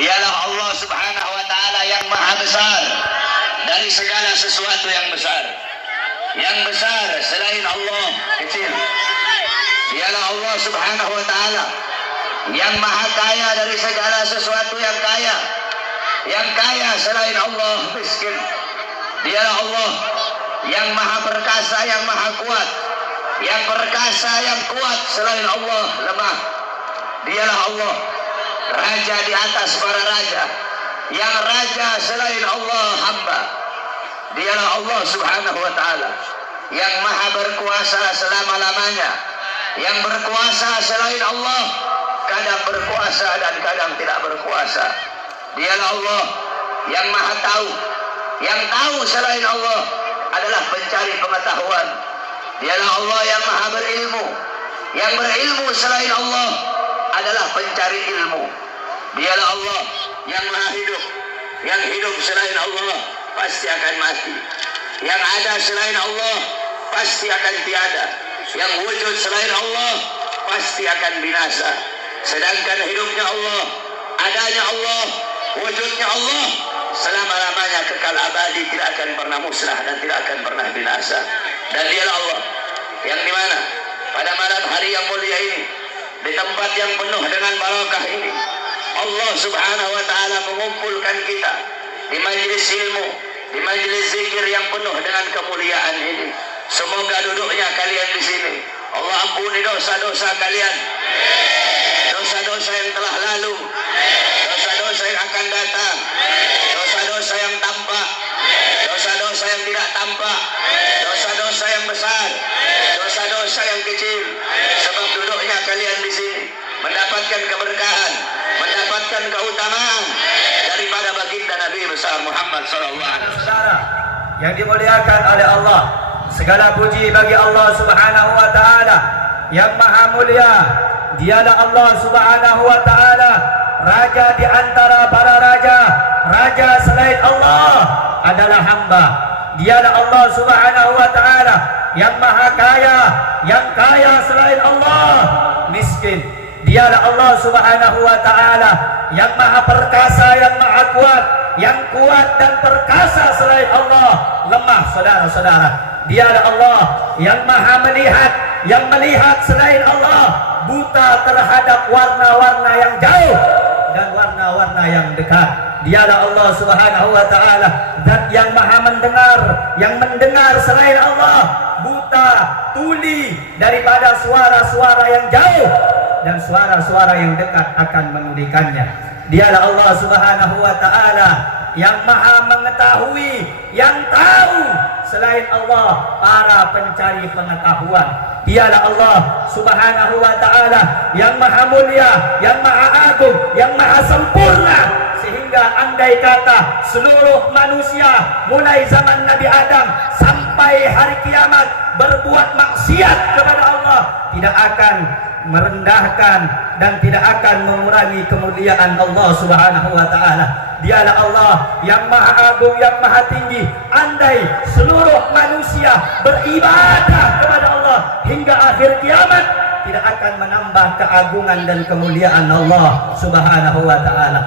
Dialah Allah Subhanahu wa Ta'ala yang maha besar dari segala sesuatu yang besar. Yang besar selain Allah kecil. Dialah Allah Subhanahu wa Ta'ala yang maha kaya dari segala sesuatu yang kaya. Yang kaya selain Allah miskin. Dialah Allah yang maha perkasa, yang maha kuat. Yang perkasa, yang kuat selain Allah lemah. Dialah Allah raja di atas para raja. Yang raja selain Allah hamba. Dialah Allah Subhanahu wa Ta'ala yang maha berkuasa selama-lamanya. Yang berkuasa selain Allah kadang berkuasa dan kadang tidak berkuasa. Dialah Allah yang maha tahu. Yang tahu selain Allah adalah pencari pengetahuan. Dialah Allah yang maha berilmu. Yang berilmu selain Allah adalah pencari ilmu. Dialah Allah yang maha hidup. Yang hidup selain Allah pasti akan mati. Yang ada selain Allah pasti akan tiada. Yang wujud selain Allah pasti akan binasa. Sedangkan hidupnya Allah, adanya Allah, wujudnya Allah selama-lamanya kekal abadi, tidak akan pernah musnah dan tidak akan pernah binasa. Dan dialah Allah yang dimana pada malam hari yang mulia ini, di tempat yang penuh dengan barakah ini, Allah Subhanahu wa Ta'ala mengumpulkan kita di majelis ilmu, di majelis zikir yang penuh dengan kemuliaan ini. Semoga duduknya kalian di sini Allah ampuni dosa-dosa kalian, dosa-dosa yang telah lalu, dosa-dosa yang akan datang, dosa-dosa yang tampak, dosa-dosa yang tidak tampak, dosa-dosa yang besar, dosa-dosa yang kecil. Sebab duduknya kalian di sini mendapatkan keberkahan, mendapatkan keutamaan daripada baginda Nabi besar Muhammad sallallahu alaihi wasallam. Yang dimuliakan oleh Allah, segala puji bagi Allah Subhanahu wa Ta'ala yang maha mulia. Dialah Allah Subhanahu wa Ta'ala raja di antara para raja. Raja selain Allah adalah hamba. Dialah Allah Subhanahu wa Ta'ala yang maha kaya. Yang kaya selain Allah miskin. Dialah Allah Subhanahu wa Ta'ala yang maha perkasa, yang maha kuat. Yang kuat dan perkasa selain Allah lemah, saudara-saudara. Dialah Allah yang maha melihat. Yang melihat selain Allah buta terhadap warna-warna yang jauh dan warna-warna yang dekat. Dialah Allah Subhanahu wa Ta'ala zat yang maha mendengar. Yang mendengar selain Allah buta, tuli daripada suara-suara yang jauh dan suara-suara yang dekat akan mengulikannya. Dialah Allah Subhanahu wa Ta'ala yang maha mengetahui, yang tahu selain Allah para pencari pengetahuan. Dialah Allah Subhanahu wa Ta'ala yang maha mulia, yang maha agung, yang maha sempurna, sehingga andai kata seluruh manusia mulai zaman Nabi Adam sampai hari kiamat berbuat maksiat kepada Allah, tidak akan merendahkan dan tidak akan mengurangi kemuliaan Allah Subhanahu wa Ta'ala. Dialah Allah yang maha agung, yang maha tinggi. Andai seluruh manusia beribadah kepada Allah hingga akhir kiamat, tidak akan menambah keagungan dan kemuliaan Allah Subhanahu wa Ta'ala.